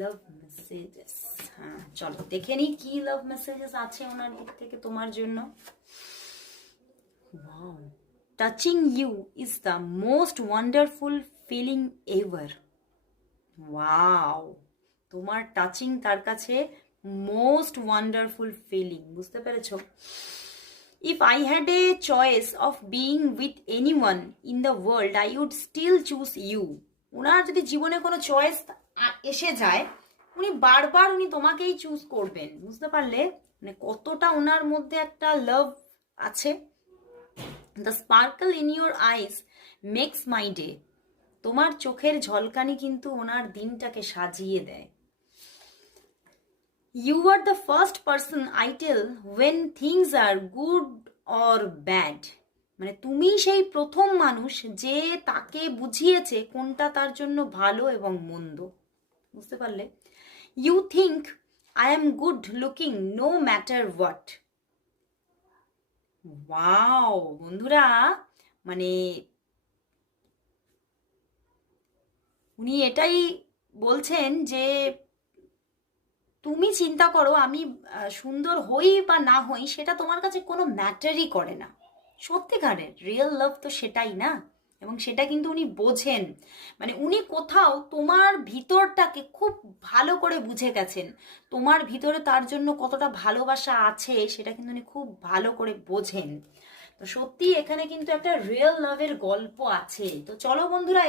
লাভ messages, হ্যাঁ চলো দেখে নিই কি লাভ মেসেজেস আছে ওনার দিক থেকে তোমার জন্য। Wow, touching you is the most wonderful feeling ever. Wow, তোমার টাচিং তার কাছে মোস্ট ওয়ান্ডারফুল ফিলিং, বুঝতে পেরেছো? If I had a choice of being with anyone in the world, I would still choose you. ওনার যদি জীবনে কোনো choice এসে যায়, উনি বারবার উনি তোমাকেই চুজ করবেন, বুঝতে পারলে? মানে কতটা ওনার মধ্যে একটা লাভ আছে। The sparkle in your eyes makes my day. তোমার চোখের ঝলকানি কিন্তু ওনার দিনটাকে সাজিয়ে দেয়। You are the first person I tell when things are good or bad. মানে তুমি সেই প্রথম মানুষ যে তাকে বুঝিয়েছে কোনটা তার জন্য ভালো এবং মন্দ, বুঝতে পারলে? You think I am good looking no matter what. Wow বন্ধুরা, মানে উনি এটাই বলছেন যে তুমি চিন্তা করো আমি সুন্দর হই বা না হই সেটা তোমার কাছে কোনো ম্যাটারই করে না। সত্যিকারের রিয়েল লাভ তো সেটাই না, এবং সেটা কিন্তু উনি বোঝেন। মানে উনি কোথাও তোমার ভিতরটাকে খুব ভালো করে বুঝে গেছেন, তোমার ভিতরে তার জন্য কতটা ভালোবাসা আছে সেটা কিন্তু উনি খুব ভালো করে বোঝেন। তো সত্যি এখানে কিন্তু একটা রিয়েল লাভের গল্প আছে। তো চলো বন্ধুরা